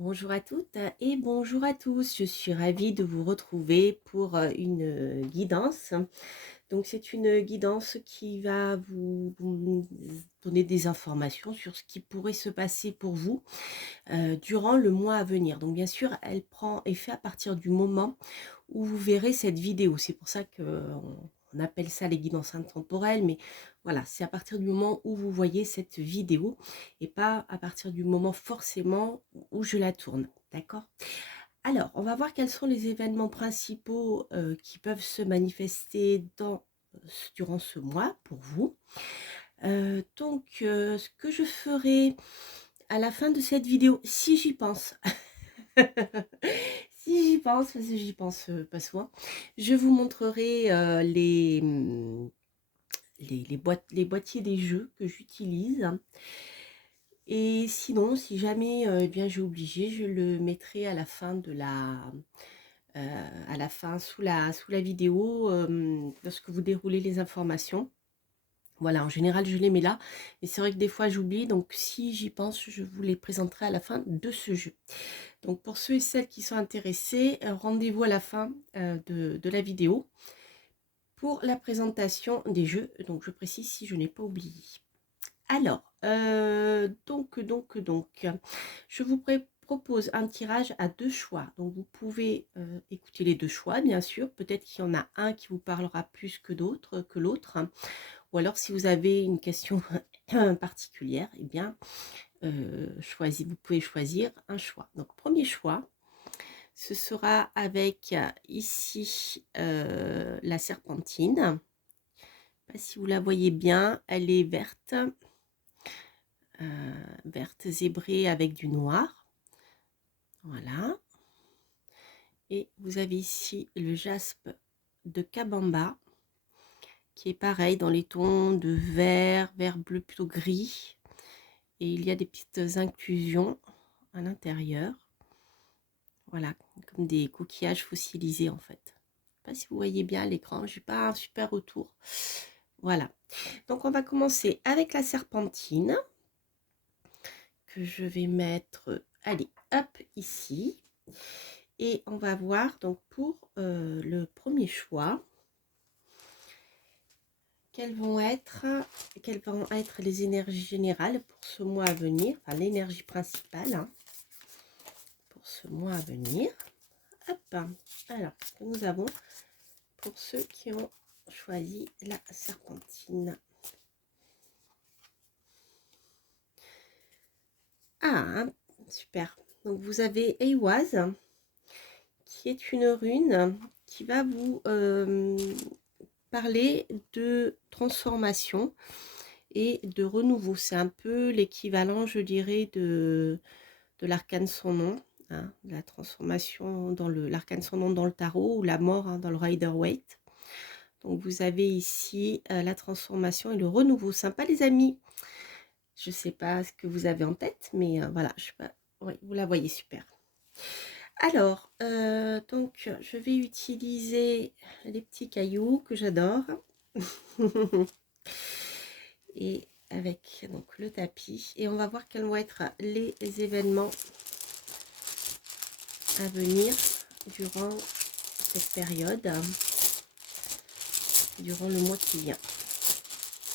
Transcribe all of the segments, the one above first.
Bonjour à toutes et bonjour à tous. Je suis ravie de vous retrouver pour une guidance. Donc, c'est une guidance qui va vous donner des informations sur ce qui pourrait se passer pour vous durant le mois à venir. Donc, bien sûr, elle prend effet à partir du moment où vous verrez cette vidéo. C'est pour ça qu'on appelle ça les guidances intemporelles, mais voilà, c'est à partir du moment où vous voyez cette vidéo et pas à partir du moment forcément où je la tourne, d'accord? Alors, on va voir quels sont les événements principaux qui peuvent se manifester durant ce mois pour vous. Ce que je ferai à la fin de cette vidéo, si j'y pense, si j'y pense, parce que j'y pense pas souvent, je vous montrerai les boîtiers des jeux que j'utilise. Et sinon, si jamais eh bien, j'ai obligé, je le mettrai à la fin à la fin sous la vidéo lorsque vous déroulez les informations. Voilà, en général, je les mets là. Et c'est vrai que des fois, j'oublie. Donc, si j'y pense, je vous les présenterai à la fin de ce jeu. Donc, pour ceux et celles qui sont intéressés, rendez-vous à la fin de la vidéo pour la présentation des jeux. Donc, je précise si je n'ai pas oublié. Alors, je vous propose un tirage à deux choix. Donc, vous pouvez écouter les deux choix, bien sûr. Peut-être qu'il y en a un qui vous parlera plus que l'autre. Ou alors, si vous avez une question particulière, eh bien, vous pouvez choisir un choix. Donc, premier choix, ce sera avec ici la serpentine. Je ne sais pas si vous la voyez bien, elle est verte. Verte zébrée avec du noir. Voilà. Et vous avez ici le jaspe de Kabamba, qui est pareil dans les tons de vert, vert bleu plutôt gris. Et il y a des petites inclusions à l'intérieur. Voilà, comme des coquillages fossilisés en fait. Je ne sais pas si vous voyez bien à l'écran, je n'ai pas un super retour. Voilà. Donc on va commencer avec la serpentine, que je vais mettre, allez, hop, ici. Et on va voir donc pour le premier choix, quelles vont être les énergies générales pour ce mois à venir, enfin l'énergie principale hein, pour ce mois à venir. Hop, alors ce que nous avons pour ceux qui ont choisi la serpentine. Ah, super. Donc vous avez Eiwaz, qui est une rune qui va vous parler de transformation et de renouveau. C'est un peu l'équivalent, je dirais, de l'arcane son nom, hein, la transformation dans l'arcane son nom dans le tarot, ou la mort hein, dans le Rider-Waite. Donc vous avez ici la transformation et le renouveau. Sympa les amis. Je ne sais pas ce que vous avez en tête, mais voilà, je sais pas. Oui, vous la voyez super. Alors, donc je vais utiliser les petits cailloux que j'adore. Et avec donc le tapis. Et on va voir quels vont être les événements à venir durant cette période, durant le mois qui vient.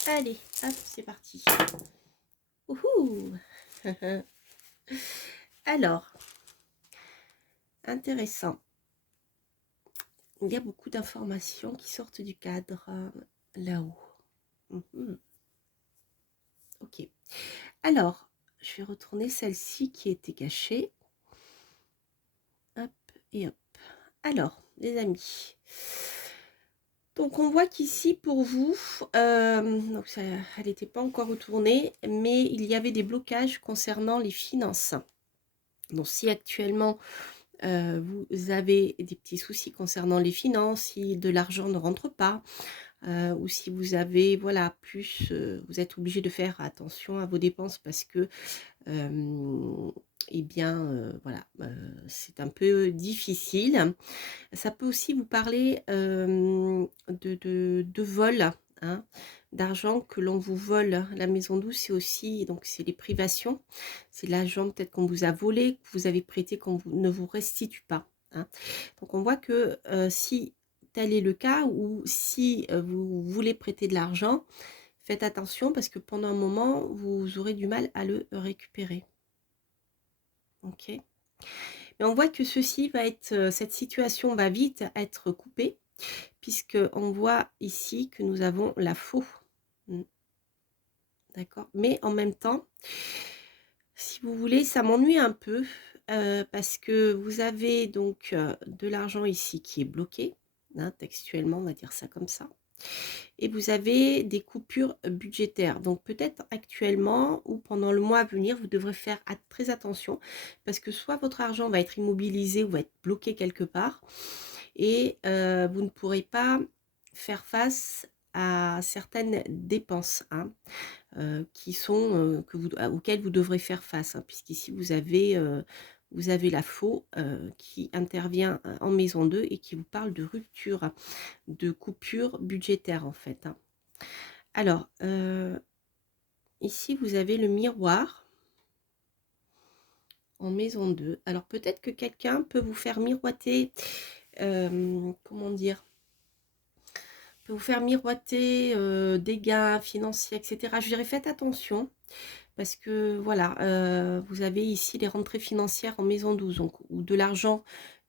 Allez, hop, c'est parti. Ouhou. Alors, intéressant. Il y a beaucoup d'informations qui sortent du cadre là-haut. Ok. Alors, je vais retourner celle-ci qui était cachée. Hop et hop. Alors, les amis. Donc, on voit qu'ici, pour vous, donc elle n'était pas encore retournée, mais il y avait des blocages concernant les finances. Donc, si actuellement, vous avez des petits soucis concernant les finances, si de l'argent ne rentre pas, ou si vous avez, voilà, vous êtes obligé de faire attention à vos dépenses parce que eh bien, voilà, c'est un peu difficile. Ça peut aussi vous parler de vol, hein, d'argent que l'on vous vole. La maison 12, c'est aussi, donc c'est les privations, c'est l'argent peut-être qu'on vous a volé, que vous avez prêté, ne vous restitue pas, hein. Donc on voit que si tel est le cas, ou si vous voulez prêter de l'argent, faites attention parce que pendant un moment, vous aurez du mal à le récupérer. Ok. Mais on voit que ceci va être, cette situation va vite être coupée, puisque on voit ici que nous avons la faux. D'accord. Mais en même temps, si vous voulez, ça m'ennuie un peu, parce que vous avez donc de l'argent ici qui est bloqué, hein, textuellement, on va dire ça comme ça. Et vous avez des coupures budgétaires. Donc peut-être actuellement ou pendant le mois à venir, vous devrez faire très attention, parce que soit votre argent va être immobilisé ou va être bloqué quelque part, et vous ne pourrez pas faire face à certaines dépenses, hein, qui sont, auxquelles vous devrez faire face, hein, puisqu'ici vous avez la faux qui intervient en maison 2 et qui vous parle de rupture, de coupure budgétaire en fait, hein. Alors, ici vous avez le miroir en maison 2. Alors peut-être que quelqu'un peut vous faire miroiter, comment dire, peut vous faire miroiter des gains financiers, etc. Je dirais faites attention, parce que voilà, vous avez ici les rentrées financières en maison 12, donc, ou de l'argent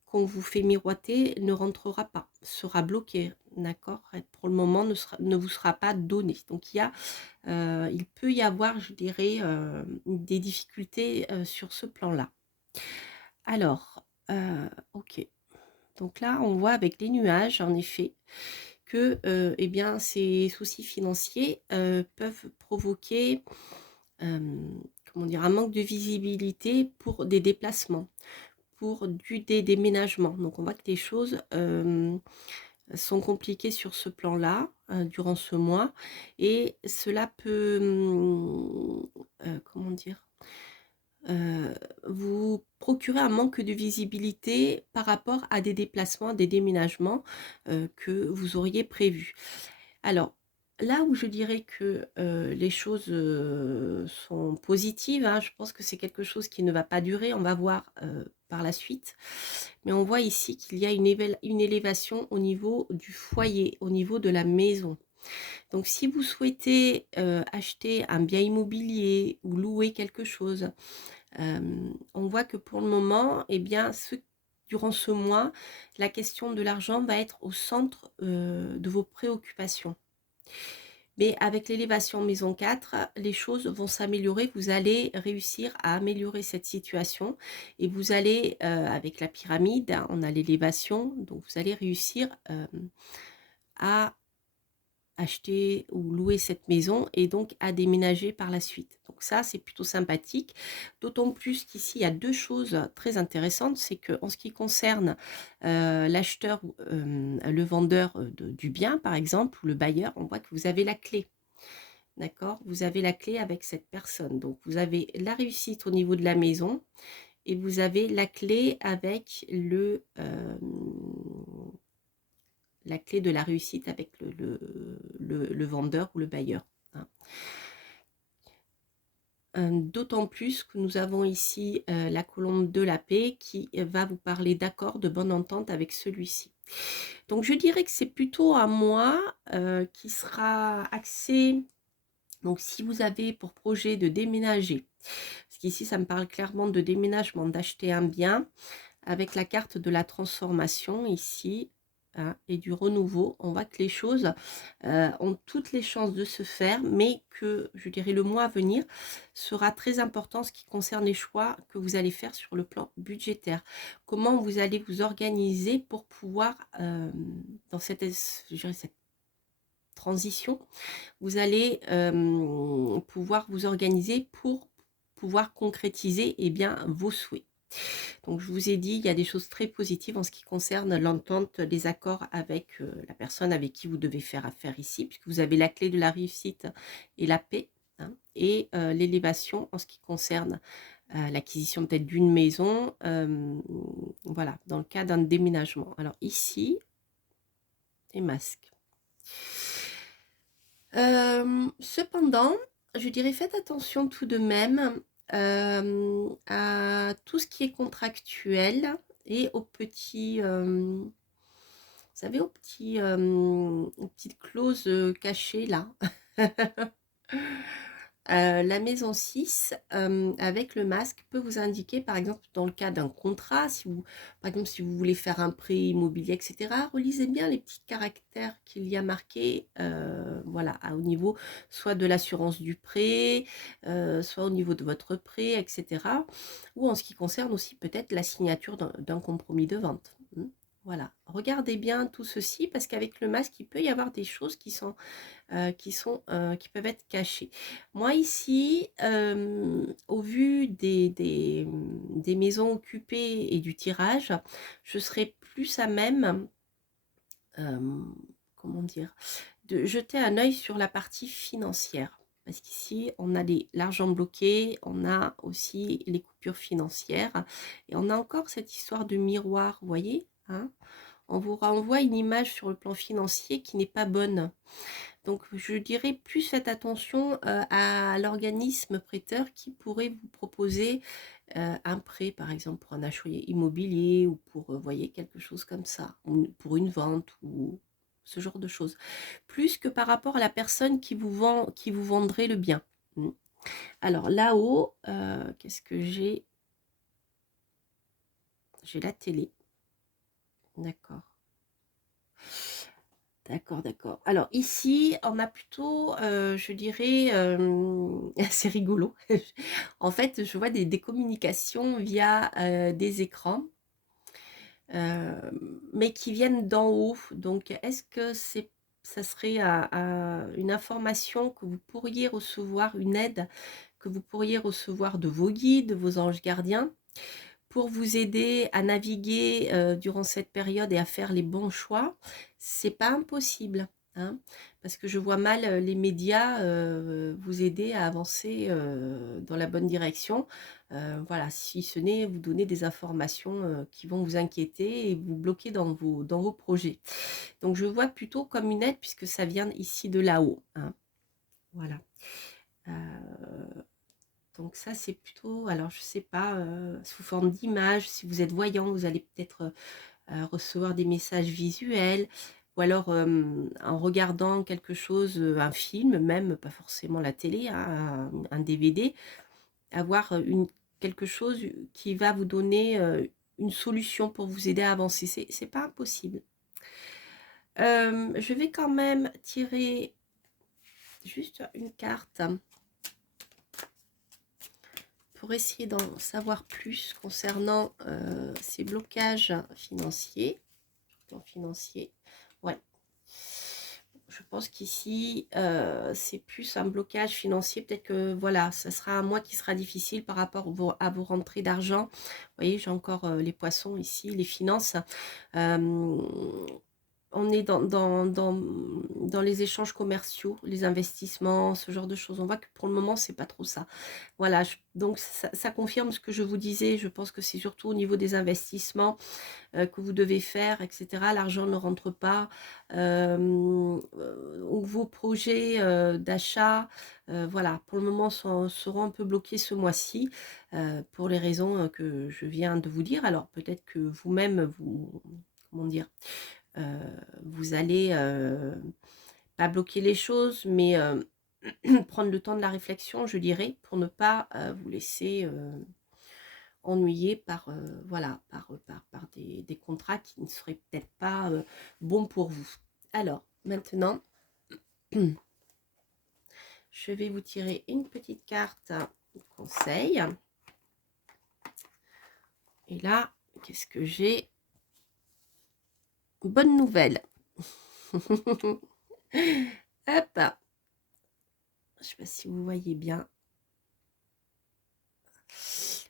qu'on vous fait miroiter ne rentrera pas, sera bloqué, d'accord? Pour le moment, ne vous sera pas donné. Donc il peut y avoir, je dirais, des difficultés sur ce plan-là. Alors, ok. Donc là, on voit avec les nuages, en effet, que eh bien, ces soucis financiers peuvent provoquer, comment dire, un manque de visibilité pour des déplacements, pour des déménagements. Donc on voit que les choses sont compliquées sur ce plan-là durant ce mois, et cela peut, comment dire, vous procurer un manque de visibilité par rapport à des déplacements, des déménagements que vous auriez prévus. Alors, là où je dirais que les choses sont positives, hein, je pense que c'est quelque chose qui ne va pas durer, on va voir par la suite. Mais on voit ici qu'il y a une élévation au niveau du foyer, au niveau de la maison. Donc, si vous souhaitez acheter un bien immobilier ou louer quelque chose, on voit que pour le moment, eh bien, durant ce mois, la question de l'argent va être au centre de vos préoccupations. Mais avec l'élévation maison 4, les choses vont s'améliorer. Vous allez réussir à améliorer cette situation, et vous allez, avec la pyramide, hein, on a l'élévation, donc vous allez réussir à acheter ou louer cette maison, et donc à déménager par la suite. Donc ça, c'est plutôt sympathique, d'autant plus qu'ici il y a deux choses très intéressantes. C'est que en ce qui concerne l'acheteur, le vendeur du bien par exemple, ou le bailleur, on voit que vous avez la clé, d'accord, vous avez la clé avec cette personne. Donc vous avez la réussite au niveau de la maison, et vous avez la clé avec la clé de la réussite avec le vendeur ou le bailleur, hein. D'autant plus que nous avons ici la colombe de la paix qui va vous parler d'accord, de bonne entente avec celui-ci. Donc je dirais que c'est plutôt un mois qui sera axé, donc si vous avez pour projet de déménager, parce qu'ici ça me parle clairement de déménagement, d'acheter un bien, avec la carte de la transformation ici, hein, et du renouveau, on voit que les choses ont toutes les chances de se faire, mais que, je dirais, le mois à venir sera très important en ce qui concerne les choix que vous allez faire sur le plan budgétaire. Comment vous allez vous organiser pour pouvoir, dans je dirais, cette transition, vous allez pouvoir vous organiser pour pouvoir concrétiser, eh bien, vos souhaits. Donc je vous ai dit, il y a des choses très positives en ce qui concerne l'entente, les accords avec la personne avec qui vous devez faire affaire ici, puisque vous avez la clé de la réussite et la paix, hein, et l'élévation en ce qui concerne l'acquisition peut-être d'une maison, voilà, dans le cas d'un déménagement. Alors ici, les masques. Cependant, je dirais faites attention tout de même à tout ce qui est contractuel et aux petits, vous savez, aux petites clauses cachées là. La maison 6, avec le masque, peut vous indiquer, par exemple, dans le cas d'un contrat, si vous, par exemple, si vous voulez faire un prêt immobilier, etc., relisez bien les petits caractères qu'il y a marqués, voilà, au niveau soit de l'assurance du prêt, soit au niveau de votre prêt, etc., ou en ce qui concerne aussi peut-être la signature d'un compromis de vente. Voilà, regardez bien tout ceci parce qu'avec le masque, il peut y avoir des choses qui peuvent être cachées. Moi ici, au vu des maisons occupées et du tirage, je serais plus à même, comment dire, de jeter un œil sur la partie financière. Parce qu'ici, on a l'argent bloqué, on a aussi les coupures financières, et on a encore cette histoire de miroir, vous voyez, hein, on vous renvoie une image sur le plan financier qui n'est pas bonne. Donc, je dirais plus faites attention à l'organisme prêteur qui pourrait vous proposer un prêt, par exemple, pour un achat immobilier ou pour, voyez, quelque chose comme ça, ou pour une vente ou ce genre de choses. Plus que par rapport à la personne qui vous vendrait le bien. Alors, là-haut, qu'est-ce que j'ai? J'ai la télé. D'accord. D'accord, d'accord. Alors ici, on a plutôt, je dirais, c'est rigolo. En fait, je vois des communications via des écrans, mais qui viennent d'en haut. Donc, est-ce que ça serait une information que vous pourriez recevoir, une aide que vous pourriez recevoir de vos guides, de vos anges gardiens, pour vous aider à naviguer durant cette période et à faire les bons choix? C'est pas impossible, hein, parce que je vois mal les médias vous aider à avancer dans la bonne direction. Voilà, si ce n'est vous donner des informations qui vont vous inquiéter et vous bloquer dans vos projets. Donc je vois plutôt comme une aide puisque ça vient ici de là-haut, hein. Voilà. Euh, donc ça, c'est plutôt, alors je sais pas, sous forme d'image. Si vous êtes voyant, vous allez peut-être recevoir des messages visuels, ou alors en regardant quelque chose, un film, même pas forcément la télé, hein, un DVD, avoir quelque chose qui va vous donner une solution pour vous aider à avancer. C'est pas impossible. Je vais quand même tirer juste une carte pour essayer d'en savoir plus concernant ces blocages financiers. Ouais. Je pense qu'ici, c'est plus un blocage financier. Peut-être que, voilà, ça sera un mois qui sera difficile par rapport à vos rentrées d'argent. Vous voyez, j'ai encore les poissons ici, les finances. On est dans les échanges commerciaux, les investissements, ce genre de choses. On voit que pour le moment, c'est pas trop ça. Voilà, donc ça confirme ce que je vous disais. Je pense que c'est surtout au niveau des investissements que vous devez faire, etc. L'argent ne rentre pas. Vos projets d'achat, voilà, pour le moment, seront un peu bloqués ce mois-ci pour les raisons que je viens de vous dire. Alors, peut-être que vous-même, comment dire, vous allez pas bloquer les choses, mais prendre le temps de la réflexion, je dirais, pour ne pas vous laisser ennuyer par, voilà, par des contrats qui ne seraient peut-être pas bons pour vous. Alors, maintenant, je vais vous tirer une petite carte conseil. Et là, qu'est-ce que j'ai? Bonne nouvelle. Hop. Je ne sais pas si vous voyez bien.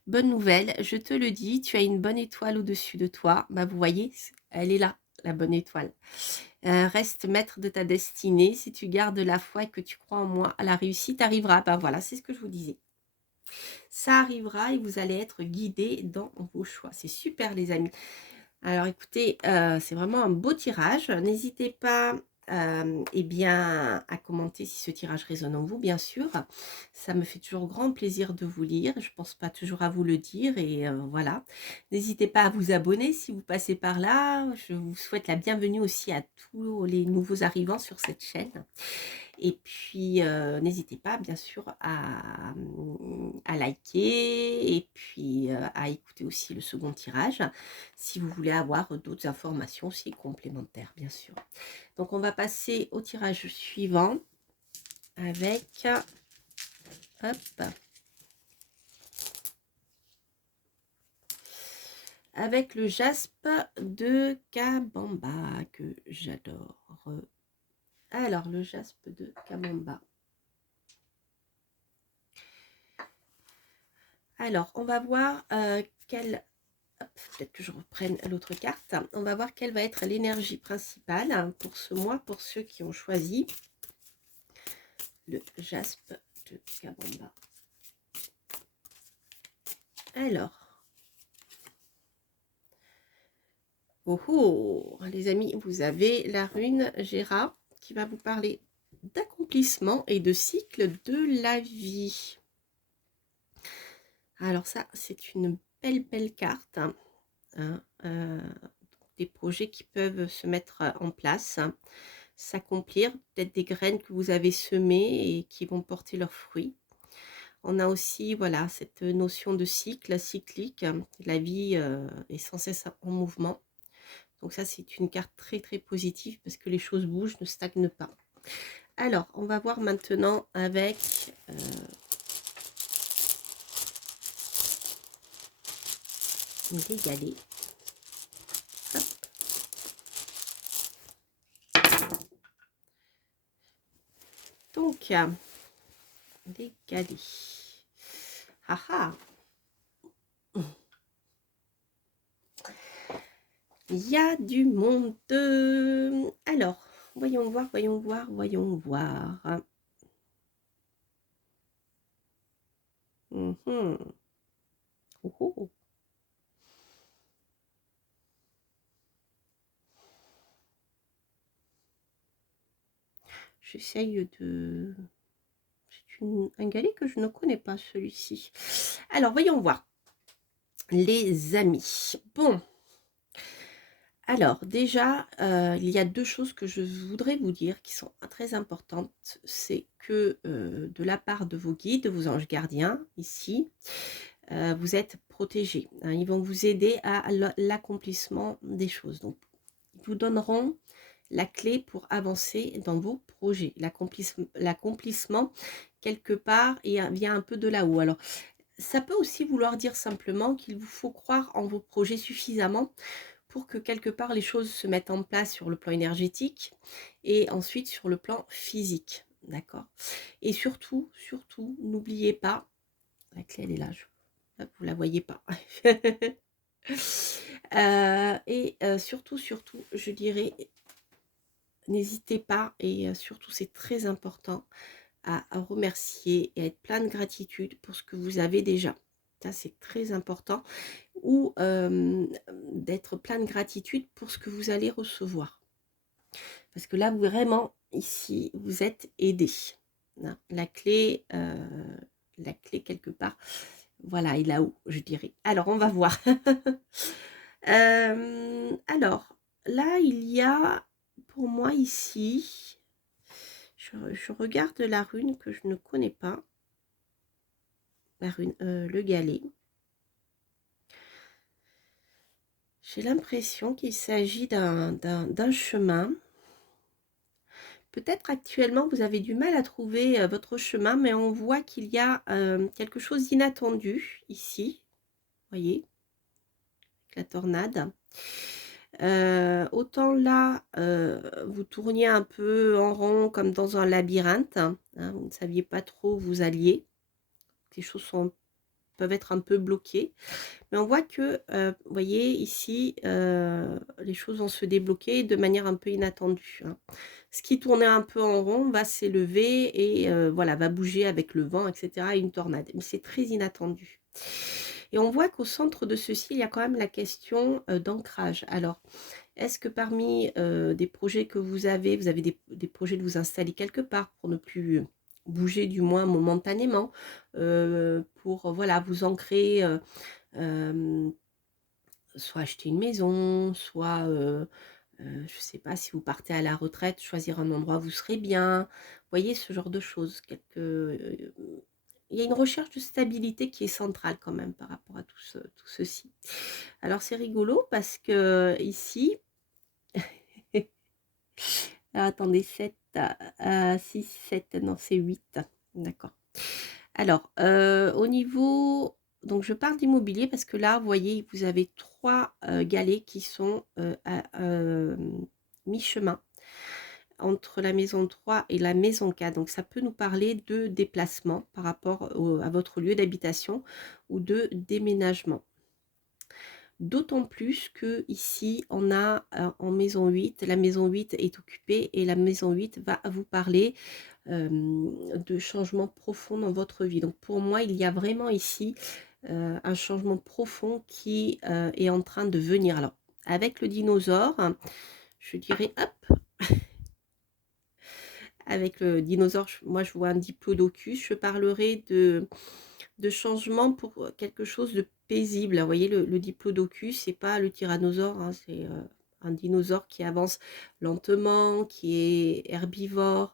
Bonne nouvelle, je te le dis, tu as une bonne étoile au-dessus de toi. Bah, vous voyez, elle est là, la bonne étoile. Reste maître de ta destinée. Si tu gardes la foi et que tu crois en moi, la réussite arrivera. Ben voilà, c'est ce que je vous disais. Ça arrivera et vous allez être guidés dans vos choix. C'est super les amis. Alors écoutez, c'est vraiment un beau tirage. N'hésitez pas eh bien, à commenter si ce tirage résonne en vous, bien sûr. Ça me fait toujours grand plaisir de vous lire. Je pense pas toujours à vous le dire et voilà. N'hésitez pas à vous abonner si vous passez par là. Je vous souhaite la bienvenue aussi à tous les nouveaux arrivants sur cette chaîne. Et puis, n'hésitez pas, bien sûr, à liker et puis à écouter aussi le second tirage si vous voulez avoir d'autres informations aussi complémentaires, bien sûr. Donc, on va passer au tirage suivant avec, hop, avec le jaspe de Kabamba que j'adore. Alors, le jaspe de Kabamba. Alors, on va voir quelle... Peut-être que je reprenne l'autre carte. On va voir quelle va être l'énergie principale pour ce mois, pour ceux qui ont choisi le jaspe de Kabamba. Alors, oh oh, les amis, vous avez la rune Gera qui va vous parler d'accomplissement et de cycle de la vie. Alors ça, c'est une belle carte. Hein, des projets qui peuvent se mettre en place, s'accomplir, peut-être des graines que vous avez semées et qui vont porter leurs fruits. On a aussi, voilà, cette notion de cycle, cyclique. La vie est sans cesse en mouvement. Donc ça, c'est une carte très positive parce que les choses bougent, ne stagnent pas. Alors, on va voir maintenant avec... les galets. Hop. Donc, des galets. Ah ah. Il y a du monde. Alors, voyons voir. Oh, oh. J'essaye de... C'est un galet que je ne connais pas, celui-ci. Alors, voyons voir. Les amis. Bon. Alors, déjà, il y a deux choses que je voudrais vous dire qui sont très importantes. C'est que de la part de vos guides, vos anges gardiens, ici, vous êtes protégés. Hein, ils vont vous aider à l'accomplissement des choses. Donc, ils vous donneront la clé pour avancer dans vos projets. L'accomplissement, quelque part, et vient un peu de là-haut. Alors, ça peut aussi vouloir dire simplement qu'il vous faut croire en vos projets suffisamment pour que quelque part les choses se mettent en place sur le plan énergétique et ensuite sur le plan physique. D'accord? Et surtout, n'oubliez pas, la clé elle est là, vous la voyez pas. Surtout, je dirais, n'hésitez pas, et surtout c'est très important, à remercier et à être plein de gratitude pour ce que vous avez déjà. Ça, c'est très important. Ou d'être plein de gratitude pour ce que vous allez recevoir. Parce que là, vraiment, ici, vous êtes aidé. La clé, quelque part, voilà, est là-haut, je dirais. Alors, on va voir. Alors, là, il y a, pour moi, ici, je regarde la rune que je ne connais pas. La rune, le galet. J'ai l'impression qu'il s'agit d'un chemin. Peut-être actuellement, vous avez du mal à trouver votre chemin, mais on voit qu'il y a quelque chose d'inattendu ici. Voyez, avec la tornade. Autant là, vous tourniez un peu en rond comme dans un labyrinthe. Hein, vous ne saviez pas trop où vous alliez. Les choses peuvent être un peu bloquées. Mais on voit que, vous voyez, ici, les choses vont se débloquer de manière un peu inattendue. Hein. Ce qui tournait un peu en rond va s'élever et voilà, va bouger avec le vent, etc. Une tornade. Mais c'est très inattendu. Et on voit qu'au centre de ceci, il y a quand même la question d'ancrage. Alors, est-ce que parmi des projets que vous avez des projets de vous installer quelque part pour ne plus bouger, du moins momentanément, pour voilà, vous ancrer, soit acheter une maison, soit, je ne sais pas, si vous partez à la retraite, choisir un endroit où vous serez bien. Vous voyez, ce genre de choses. Il y a une recherche de stabilité qui est centrale quand même par rapport à tout ceci. Alors c'est rigolo parce que ici, ah, attendez, 7, 6, 7, non c'est 8, d'accord. Alors, au niveau, donc je parle d'immobilier parce que là, vous voyez, vous avez 3 galets qui sont à mi-chemin entre la maison 3 et la maison 4. Donc ça peut nous parler de déplacement par rapport à votre lieu d'habitation ou de déménagement. D'autant plus que ici on a en maison 8, la maison 8 est occupée et la maison 8 va vous parler de changements profonds dans votre vie. Donc pour moi, il y a vraiment ici un changement profond qui est en train de venir. Alors avec le dinosaure, je dirais hop, avec le dinosaure, moi je vois un diplodocus, je parlerai de changement pour quelque chose de paisible. Vous voyez, le diplodocus, c'est pas le tyrannosaure, hein, c'est un dinosaure qui avance lentement, qui est herbivore,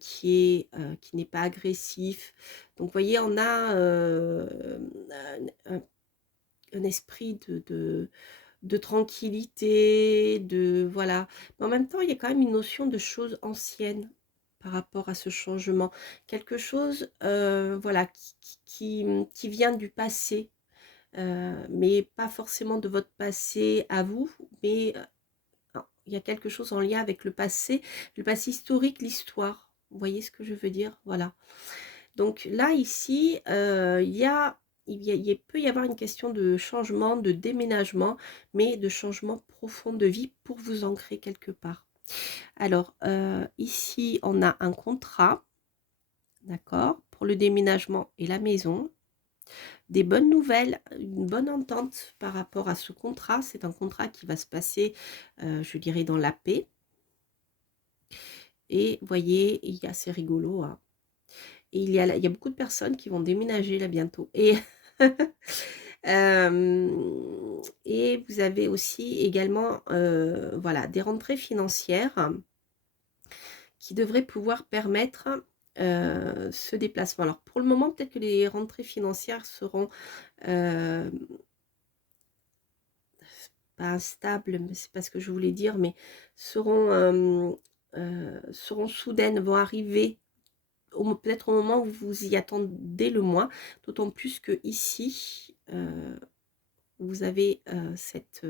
qui n'est pas agressif. Donc, vous voyez, on a un esprit de tranquillité, voilà. Mais en même temps, il y a quand même une notion de choses anciennes par rapport à ce changement. Quelque chose, voilà, qui vient du passé, mais pas forcément de votre passé à vous, mais non, il y a quelque chose en lien avec le passé historique, l'histoire. Vous voyez ce que je veux dire? Voilà. Donc là, ici, il peut y avoir une question de changement, de déménagement, mais de changement profond de vie pour vous ancrer quelque part. Alors, ici, on a un contrat, d'accord, pour le déménagement et la maison. Des bonnes nouvelles, une bonne entente par rapport à ce contrat. C'est un contrat qui va se passer, je dirais, dans la paix. Et vous voyez, c'est rigolo, hein. Et il y a beaucoup de personnes qui vont déménager là bientôt. Et, et vous avez aussi également voilà, des rentrées financières qui devraient pouvoir permettre ce déplacement. Alors pour le moment, peut-être que les rentrées financières seront pas instables, mais c'est pas ce que je voulais dire, mais seront soudaines, vont arriver peut-être au moment où vous y attendez le moins, d'autant plus que ici, vous avez cette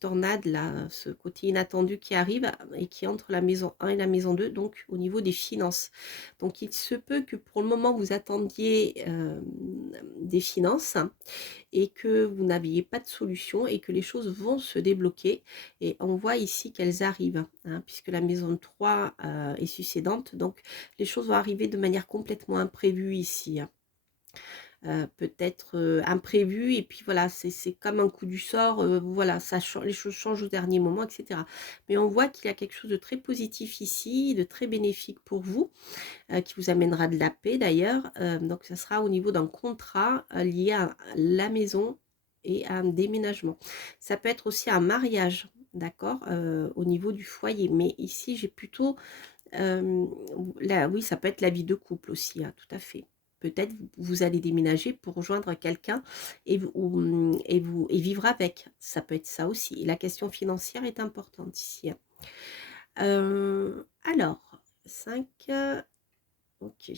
tornade-là, ce côté inattendu qui arrive et qui est entre la maison 1 et la maison 2, donc au niveau des finances. Donc il se peut que pour le moment vous attendiez des finances et que vous n'aviez pas de solution et que les choses vont se débloquer. Et on voit ici qu'elles arrivent, hein, puisque la maison 3 est succédante, donc les choses vont arriver de manière complètement imprévue ici, hein. Peut-être imprévu et puis voilà, c'est comme un coup du sort, voilà, les choses changent au dernier moment, etc. Mais on voit qu'il y a quelque chose de très positif ici, de très bénéfique pour vous, qui vous amènera de la paix d'ailleurs. Donc ça sera au niveau d'un contrat lié à la maison et à un déménagement. Ça peut être aussi un mariage, d'accord, au niveau du foyer. Mais ici, j'ai plutôt, là, oui, ça peut être la vie de couple aussi, hein, tout à fait. Peut-être vous allez déménager pour rejoindre quelqu'un et vivre avec. Ça peut être ça aussi. Et la question financière est importante ici, hein. Alors, 5, ok.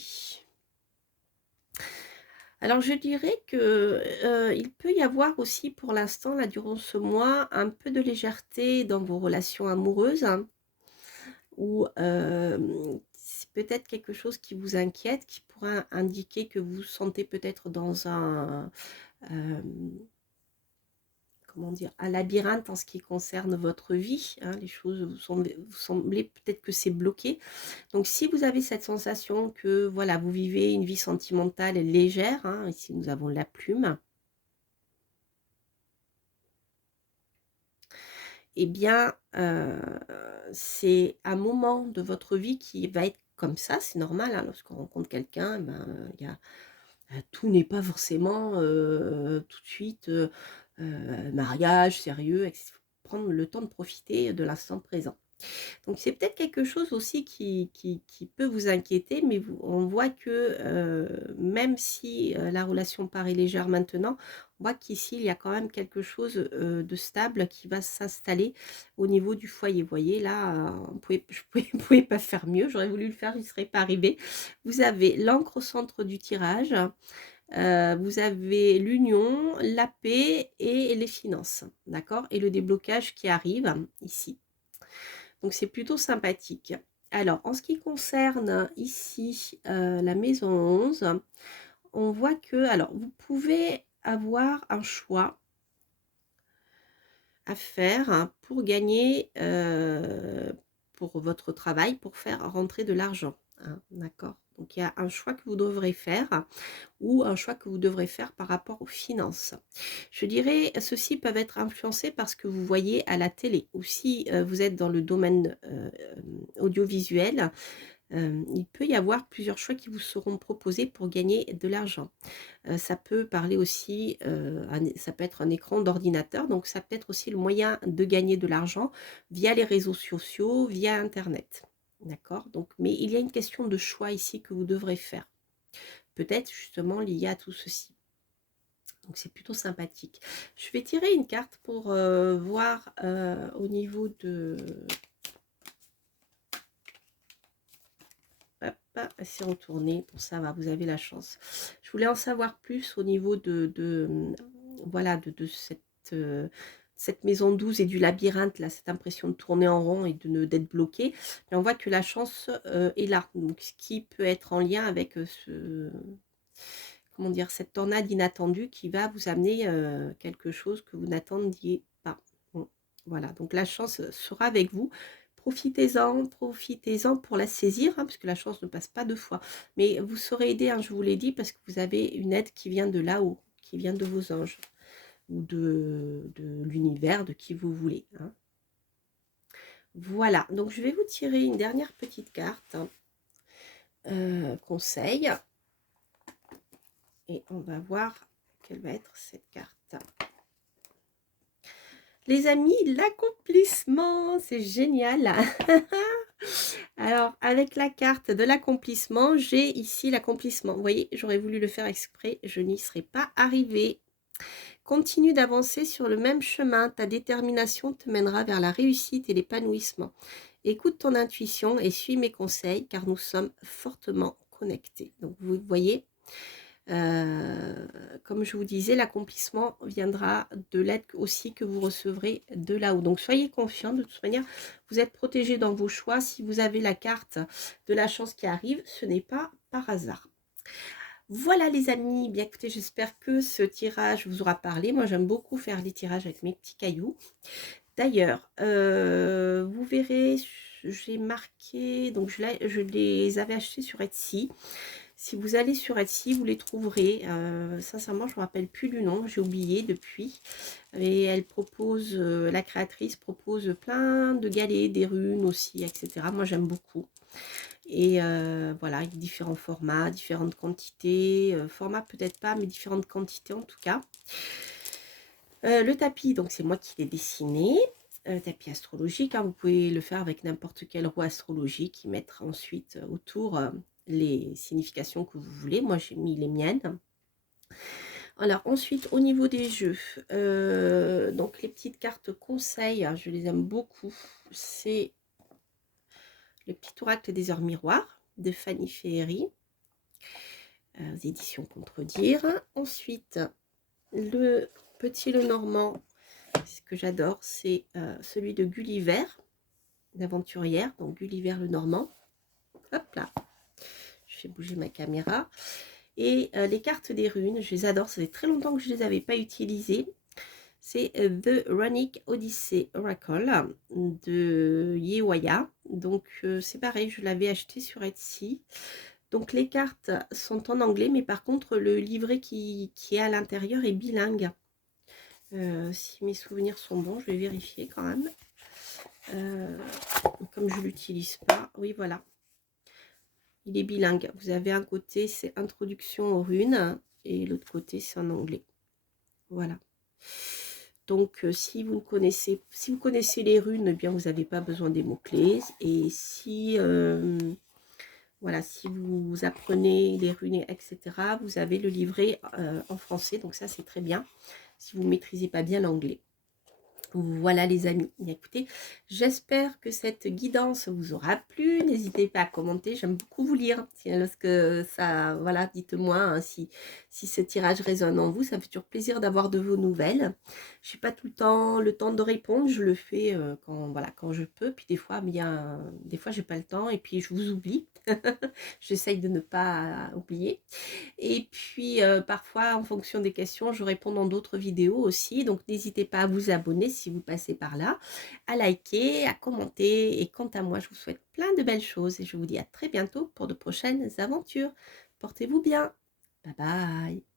Alors je dirais que il peut y avoir aussi pour l'instant, là, durant ce mois, un peu de légèreté dans vos relations amoureuses, hein, ou c'est peut-être quelque chose qui vous inquiète, qui pourrait indiquer que vous vous sentez peut-être dans un, comment dire, un labyrinthe en ce qui concerne votre vie, hein, les choses vous semblez peut-être que c'est bloqué. Donc si vous avez cette sensation que voilà, vous vivez une vie sentimentale légère, hein, ici nous avons la plume, eh bien, c'est un moment de votre vie qui va être comme ça, c'est normal, hein, lorsqu'on rencontre quelqu'un, ben, il y a tout n'est pas forcément, tout de suite, mariage, sérieux et faut prendre le temps de profiter de l'instant présent. Donc c'est peut-être quelque chose aussi qui peut vous inquiéter, mais on voit que même si la relation paraît légère maintenant, on voit qu'ici il y a quand même quelque chose de stable qui va s'installer au niveau du foyer. Vous voyez là, je pouvais pas faire mieux, j'aurais voulu le faire, je ne serais pas arrivée. Vous avez l'encre au centre du tirage, vous avez l'union, la paix et les finances, d'accord? Et le déblocage qui arrive ici. Donc c'est plutôt sympathique. Alors, en ce qui concerne ici la maison 11, on voit que, alors, vous pouvez avoir un choix à faire hein, pour gagner, pour votre travail, pour faire rentrer de l'argent. Hein, d'accord? Donc, il y a un choix que vous devrez faire ou un choix que vous devrez faire par rapport aux finances. Je dirais, ceux-ci peuvent être influencés par ce que vous voyez à la télé. Ou si vous êtes dans le domaine audiovisuel, il peut y avoir plusieurs choix qui vous seront proposés pour gagner de l'argent. Ça peut parler aussi, ça peut être un écran d'ordinateur, donc ça peut être aussi le moyen de gagner de l'argent via les réseaux sociaux, via internet. D'accord? Donc, mais il y a une question de choix ici que vous devrez faire. Peut-être justement lié à tout ceci. Donc c'est plutôt sympathique. Je vais tirer une carte pour voir au niveau de... Hop, elle s'est retournée. Bon, ça va, vous avez la chance. Je voulais en savoir plus au niveau voilà, de cette maison 12 et du labyrinthe, là, cette impression de tourner en rond et d'être bloqué. Mais on voit que la chance est là. Donc, ce qui peut être en lien avec comment dire, cette tornade inattendue qui va vous amener quelque chose que vous n'attendiez pas. Bon, voilà, donc la chance sera avec vous. Profitez-en, profitez-en pour la saisir, hein, parce que la chance ne passe pas deux fois. Mais vous serez aidé, hein, je vous l'ai dit, parce que vous avez une aide qui vient de là-haut, qui vient de vos anges, ou de l'univers, de qui vous voulez. Hein. Voilà, donc je vais vous tirer une dernière petite carte, conseil. Et on va voir quelle va être cette carte. Les amis, l'accomplissement, c'est génial. Alors, avec la carte de l'accomplissement, j'ai ici l'accomplissement. Vous voyez, j'aurais voulu le faire exprès, je n'y serais pas arrivée. Continue d'avancer sur le même chemin, ta détermination te mènera vers la réussite et l'épanouissement. Écoute ton intuition et suis mes conseils, car nous sommes fortement connectés. Donc, vous voyez, comme je vous disais, l'accomplissement viendra de l'aide aussi que vous recevrez de là-haut. Donc soyez confiants, de toute manière, vous êtes protégés dans vos choix. Si vous avez la carte de la chance qui arrive, ce n'est pas par hasard. Voilà les amis, bien écoutez, j'espère que ce tirage vous aura parlé. Moi j'aime beaucoup faire des tirages avec mes petits cailloux. D'ailleurs, vous verrez, j'ai marqué, donc je les avais achetés sur Etsy. Si vous allez sur Etsy, vous les trouverez. Sincèrement, je ne me rappelle plus du nom, j'ai oublié depuis. Et elle propose, la créatrice propose plein de galets, des runes aussi, etc. Moi, j'aime beaucoup. Et voilà, avec différents formats, différentes quantités. Format peut-être pas, mais différentes quantités en tout cas. Le tapis, donc c'est moi qui l'ai dessiné. Tapis astrologique, hein, vous pouvez le faire avec n'importe quelle roue astrologique, y mettre ensuite autour les significations que vous voulez. Moi j'ai mis les miennes. Alors ensuite au niveau des jeux, donc les petites cartes conseils, hein, je les aime beaucoup. C'est le petit oracle des heures miroirs de Fanny Féery, aux éditions Contredire. Ensuite le petit Lenormand, ce que j'adore, c'est celui de Gulliver, l'aventurière, donc Gulliver le Normand. Hop là, je fais bouger ma caméra. Et les cartes des runes, je les adore, ça fait très longtemps que je ne les avais pas utilisées. C'est The Runic Odyssey Oracle de Yewaya. Donc c'est pareil, je l'avais acheté sur Etsy. Donc les cartes sont en anglais, mais par contre le livret qui est à l'intérieur est bilingue. Si mes souvenirs sont bons, je vais vérifier quand même. Comme je ne l'utilise pas, oui voilà. Il est bilingue. Vous avez un côté, c'est introduction aux runes, et l'autre côté, c'est en anglais. Voilà. Donc, si vous connaissez les runes, eh bien, vous n'avez pas besoin des mots-clés. Et si, voilà, si vous apprenez les runes, etc., vous avez le livret en français. Donc, ça, c'est très bien si vous ne maîtrisez pas bien l'anglais. Voilà les amis, écoutez, j'espère que cette guidance vous aura plu. N'hésitez pas à commenter, j'aime beaucoup vous lire. Lorsque ça, voilà, dites-moi hein, si ce tirage résonne en vous, ça me fait toujours plaisir d'avoir de vos nouvelles. Je n'ai pas tout le temps de répondre, je le fais quand je peux. Puis des fois, des fois j'ai pas le temps et puis je vous oublie. J'essaye de ne pas oublier. Et puis, parfois, en fonction des questions, je réponds dans d'autres vidéos aussi. Donc, n'hésitez pas à vous abonner si vous passez par là, à liker, à commenter. Et quant à moi, je vous souhaite plein de belles choses et je vous dis à très bientôt pour de prochaines aventures. Portez-vous bien. Bye bye.